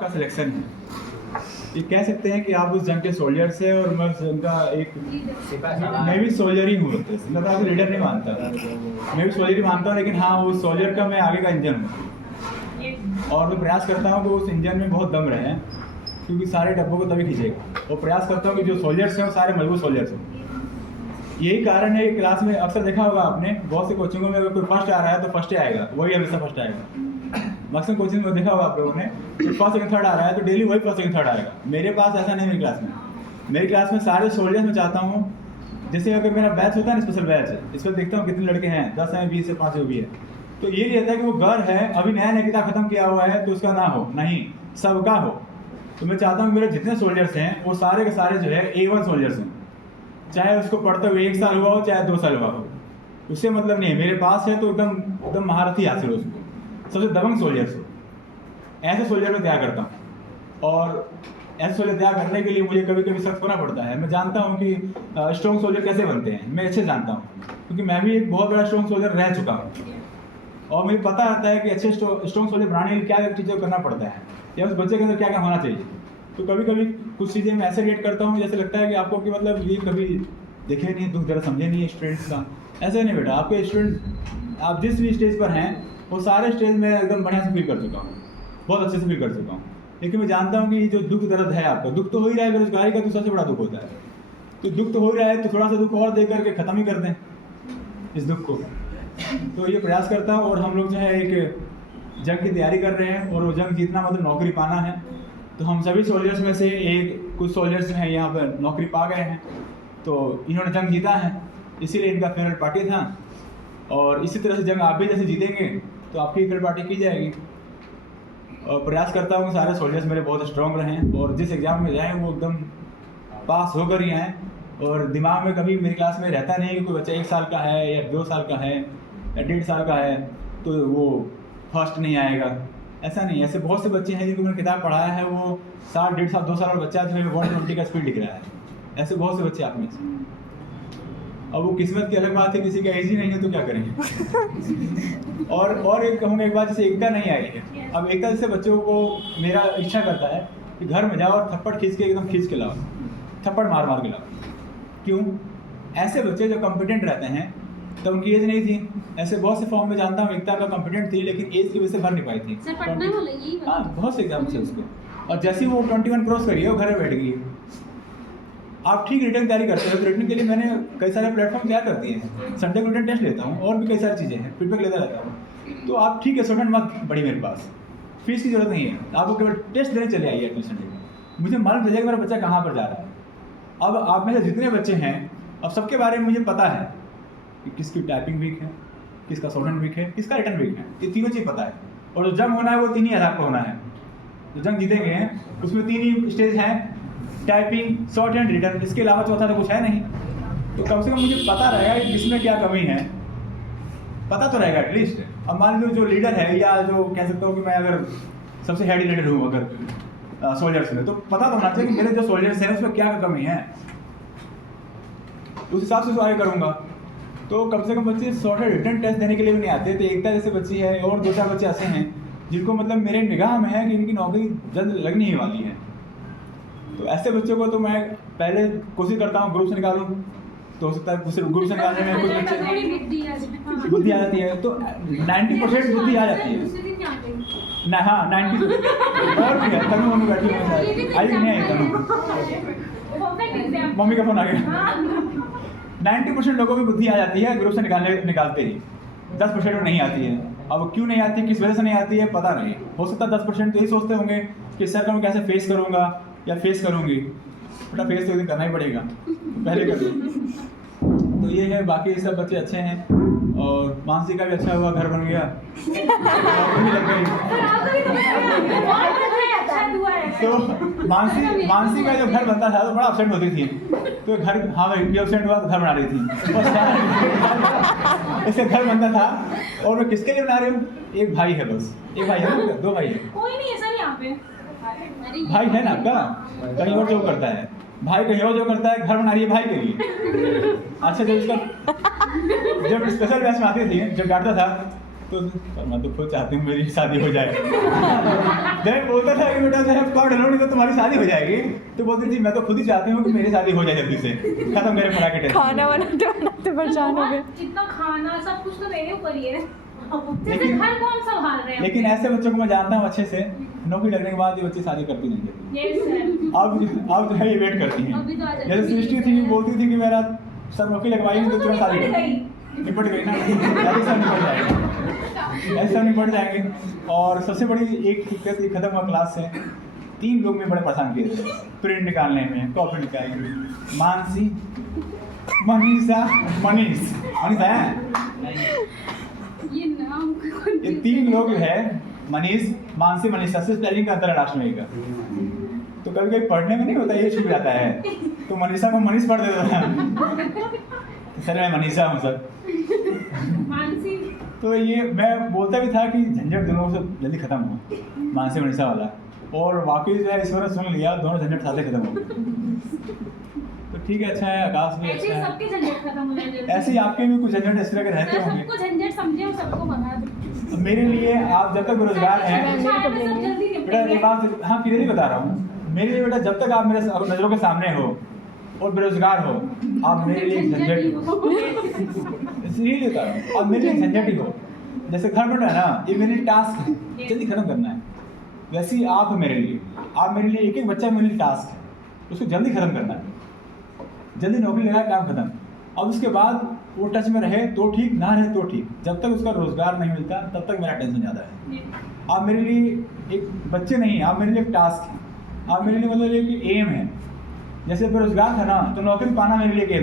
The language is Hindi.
का सिलेक्शन है। ये कह सकते हैं कि आप उस जंग के सोल्जर से, और मैं उस जंग का एक मैं भी सोल्जर ही हूँ। मैं तो आपको लीडर नहीं मानता, मैं भी सोल्जर ही मानता हूँ, लेकिन हाँ उस सोल्जर का मैं आगे का इंजन हूँ। और मैं प्रयास करता हूँ कि उस इंजन में बहुत दम रहे, क्योंकि सारे डब्बों को तभी खींचेगा। और प्रयास करता हूँ कि जो सोल्जर्स हैं वो सारे मजबूत सोल्जर्स हों। यही कारण है कि क्लास में अक्सर देखा होगा आपने, बहुत से कोचिंगों में अगर कोई फर्स्ट आ रहा है तो फर्स्ट ही आएगा, वही हमेशा फर्स्ट आएगा। मैक्सिमम कोचिंग में देखा होगा आप लोगों ने, तो फर्स्ट सेकंड थर्ड आ रहा है तो डेली वही फर्स्ट सेकंड थर्ड आएगा। मेरे पास ऐसा नहीं है। मेरी क्लास में सारे सोल्जर्स में चाहता हूँ, जैसे अगर मेरा बैच होता है ना, स्पेशल बैच, इस पर देखता हूँ कितने लड़के हैं, 10 हैं, 20 है, 5 जो भी है, तो ये नहीं रहता है कि वो घर है अभी नया नया किताब खत्म किया हुआ है तो उसका ना हो, नहीं, सबका हो। तो मैं चाहता हूँ मेरे जितने सोल्जर्स हैं वो सारे के सारे जो है A1 सोल्जर्स हैं, चाहे उसको पढ़ते हुए 1 साल हुआ हो चाहे 2 साल हुआ हो, उससे मतलब नहीं है। मेरे पास है तो एकदम महारथी हासिल हो, उसको सबसे दबंग सोल्जर्स हो, ऐसे सोल्जर में तैयार करता हूँ। और ऐसे सोल्जर तैयार करने के लिए मुझे कभी कभी सख्त होना पड़ता है। मैं जानता हूँ कि स्ट्रॉन्ग सोल्जर कैसे बनते हैं, मैं अच्छे जानता हूँ, क्योंकि मैं भी एक बहुत बड़ा स्ट्रॉन्ग सोल्जर रह चुका हूँ। और मुझे पता रहता है कि अच्छे स्ट्रॉन्ग सोल्जर बनाने के लिए क्या क्या चीज़ें करना पड़ता है, या उस बच्चे के अंदर क्या क्या होना चाहिए। तो कभी कभी कुछ चीज़ें मैं ऐसे रिएक्ट करता हूँ जैसे लगता है कि आपको कि मतलब ये कभी देखे नहीं, दुख जरा समझे नहीं है स्टूडेंट्स का। ऐसे नहीं बेटा, आपके स्टूडेंट आप जिस भी स्टेज पर हैं वो सारे स्टेज में एकदम बढ़िया से फील कर चुका हूँ, बहुत अच्छे से फील कर चुका हूँ। लेकिन मैं जानता हूँ कि जो दुख दर्द है आपका, दुख तो हो ही रहा है, बेरोजगारी का तो सबसे बड़ा दुख होता है। तो दुख तो हो ही रहा है, तो थोड़ा सा दुख और दे करके ख़त्म ही कर दें इस दुख को। तो ये प्रयास करता हूँ। और हम लोग जो है एक जंग की तैयारी कर रहे हैं, और वो जंग जीतना मतलब नौकरी पाना है। तो हम सभी सोल्जर्स में से कुछ सोल्जर्स हैं यहाँ पर नौकरी पा गए हैं, तो इन्होंने जंग जीता है, इसीलिए इनका फेयरवेल पार्टी था। और इसी तरह से जंग आप भी जैसे जीतेंगे तो आपकी फेयरवेल पार्टी की जाएगी। और प्रयास करता हूँ सारे सोल्जर्स मेरे बहुत स्ट्रॉन्ग रहें, और जिस एग्ज़ाम में जाएँ वो एकदम पास होकर ही आएँ। और दिमाग में कभी मेरी क्लास में रहता नहीं कि कोई बच्चा 1 साल का है या 2 साल का है या 1.5 साल का है तो वो फर्स्ट नहीं आएगा, ऐसा नहीं। ऐसे बहुत से बच्चे हैं जिनको मैंने किताब पढ़ाया है, वो 1.5 साल 2 साल वाला बच्चा जो है 120 का स्पीड लिख रहा है। ऐसे बहुत से बच्चे आप में से। अब वो किस्मत की अलग बात है, किसी का एज ही नहीं है तो क्या करेंगे। और एक कहूँगा एक बात, जैसे एकता नहीं आई है, अब एकता जैसे बच्चों को मेरा इच्छा करता है कि घर में जाओ और थप्पड़ खींच के एकदम खींच के लाओ, थप्पड़ मार मार के लाओ। क्यों? ऐसे बच्चे जो कॉम्पिटेंट रहते हैं, तो उनकी एज नहीं थी। ऐसे बहुत से फॉर्म में जानता हूँ एकता का कॉम्पिटेंट थी, लेकिन एज की वजह से भर नहीं पाई थी। हाँ, बहुत से एग्जाम थे उसको, और जैसे ही वो 21 क्रॉस करी है वो घर में बैठ गई। आप ठीक रिटर्न तैयारी करते हो तो रिटर्न के लिए मैंने कई सारे प्लेटफॉर्म तैयार कर दिए हैं। संडे को रिटर्न टेस्ट लेता हूँ, और भी कई सारी चीज़ें हैं, फीडबैक लेता रहता हूँ। तो आप ठीक है, स्टूडेंट मत बड़ी, मेरे पास फीस की जरूरत नहीं है, आपको केवल टेस्ट देने चले आइए अगले संडे को। मुझे मालूम चलेगा मेरा बच्चा कहाँ पर जा रहा है। अब आप में से जितने बच्चे हैं, अब सबके बारे में मुझे पता है कि किसकी टाइपिंग वीक है, किसका शॉर्ट वीक है, किसका रिटर्न वीक है, ये तीनों चीज़ पता है। और जो जंग होना है वो 3 ही आधार पर होना है। जो जंग जीतेंगे हैं उसमें 3 ही स्टेज हैं, टाइपिंग, शॉर्ट हैंड, रिटर्न। इसके अलावा चौथा तो कुछ है नहीं। तो कम से कम मुझे पता रहेगा कि किसमें क्या कमी है, पता तो रहेगा एटलीस्ट। अब मान लो जो लीडर है, या जो कह सकता हूँ कि मैं अगर सबसे हेडी लीडर हूँ अगर सोल्जर्स में, तो पता तो होना चाहिए कि मेरे जो सोल्जर्स हैं उसमें क्या कमी है, उस हिसाब से आगे करूँगा। तो कम से कम बच्चे शॉर्ट हैंड रिटर्न टेस्ट देने के लिए भी नहीं आते। तो एकता जैसे बच्ची है, और 2-4 बच्चे ऐसे हैं जिनको मतलब मेरे निगाह में है कि इनकी नौकरी जल्द लगने ही वाली है। तो ऐसे बच्चों को तो मैं पहले कोशिश करता हूँ ग्रुप से निकालूँ, तो हो सकता है ग्रुप से निकालने में कुछ बच्चे बुद्धि आ जाती है, तो 90% बुद्धि आ जाती है ना। हाँ, 90 और भी है। तनु मम्मी बैठी हुई आई नहीं आई, तनु मम्मी का फोन आ गया। 90% लोगों की बुद्धि आ जाती है ग्रुप से निकालते ही, 10% में नहीं आती है। अब क्यों नहीं आती, किस वजह से नहीं आती है पता नहीं। हो सकता है 10% तो यही सोचते होंगे कि सर का मैं कैसे फेस करूँगा या फेस करूँगी। बेटा फेस तो एक दिन करना ही पड़ेगा, पहले कर लो। तो ये है, बाकी सब बच्चे अच्छे हैं, और मानसी का भी अच्छा हुआ, घर बन गया, लग गई। तो मानसी का जब घर बनता था तो बड़ा अपसेट होती थी, तो घर, हाँ भाई ये अपसेट हुआ तो घर बना रही थी। इससे घर बनता था। और मैं किसके लिए बना रही हूँ? एक भाई है, बस एक भाई है ना, 2 भाई है, कोई नहीं है सर यहाँ पे। भाई है ना आपका, कहीं और जॉब करता है भाई, कहीं और जॉब करता है, घर बना रही है भाई के लिए। अच्छा, जब स्पेशल बैच में आती थी, जब डांटता था तो मैं तो खुद चाहती हूँ मेरी शादी हो जाए। जब मैं बोलता था कि बेटा मैं कार्ड डालो नहीं तो तुम्हारी शादी हो जाएगी, तो बोलती थी मैं तो खुद ही चाहती हूँ कि मेरी शादी हो जाए जल्दी से, खत्म मेरे पढ़ाई के टेंशन। खाना बनाते परेशान हो गए। इतना खाना सब कुछ तो मेरे ऊपर ही है, लेकिन- घर कौन संभाल रहे हैं? लेकिन ऐसे बच्चों को मैं जानता हूँ अच्छे से, नौकरी लगने के बाद ये बच्चे शादी करती नहीं है। Yes, sir. अब जो है ये वेट करती हैं। अभी तो आ जाती जैसे है। सृष्टि थी, बोलती थी कि मेरा सर नौकरी लगवाई नहीं तो तुरंत शादी निपट गई। निपट गई ना, ऐसे सब निपट जाएंगे, ऐसे सब निपट जाएंगे। और सबसे बड़ी एक दिक्कत ये खत्म हुआ क्लास से, 3 लोग में बड़े परेशान किए थे प्रिंट निकालने में, कॉपी निकालने में। मानसी, मनीषा, मनीष है, ये नाम कौन- ये 3 लोग है, मनीष, मानसी, मनीषा से स्पेलिंग का अंतर है लास्ट में एक का। तो कभी कभी पढ़ने में नहीं होता, ये छूट जाता है, तो मनीषा को मनीष पढ़ देता है। सर मैं मनीषा हूँ सर। मानसी। तो ये मैं बोलता भी था कि झंझट दोनों से जल्दी खत्म हो, मानसी मनीषा वाला, और वाकई जो है ईश्वर ने सुन लिया, दोनों झंझट साथ खत्म हो गए। तो ठीक है, अच्छा है, आकाश भी ऐसे अच्छा ही है, सबके झंझट खत्म हो जाए जल्दी। ऐसे ही आपके भी कुछ झंझट इस तरह के रहते होंगे। सबको झंझट समझे और सबको भगा दो। तो मेरे लिए आप जब तक बेरोजगार हैं, शायद में सब जल्दी बेटा निपटेंगे। एक बात हाँ क्लियरली बता रहा हूँ, मेरे लिए बेटा जब तक आप मेरे नज़रों के सामने हो और बेरोजगार हो, आप मेरे लिए एक झंझट ही हो। इसलिए बता रहा हूँ, आप मेरे लिए झंझट ही हो। जैसे घर बन रहा है ना, ये मेरे लिए टास्क है, जल्दी खत्म करना है, वैसे ही आप मेरे लिए, आप मेरे लिए, एक एक बच्चा मेरे लिए टास्क है, उसको जल्दी खत्म करना है, जल्दी नौकरी लगा, काम खत्म। अब उसके बाद वो टच में रहे तो ठीक, ना रहे तो ठीक, जब तक उसका रोजगार नहीं मिलता तब तक मेरा टेंशन ज़्यादा है। आप मेरे लिए एक बच्चे नहीं, आप मेरे लिए एक टास्क है, आप मेरे लिए मतलब एक एम है। जैसे बेरोजगार था ना, तो नौकरी पाना मेरे लिए एक aim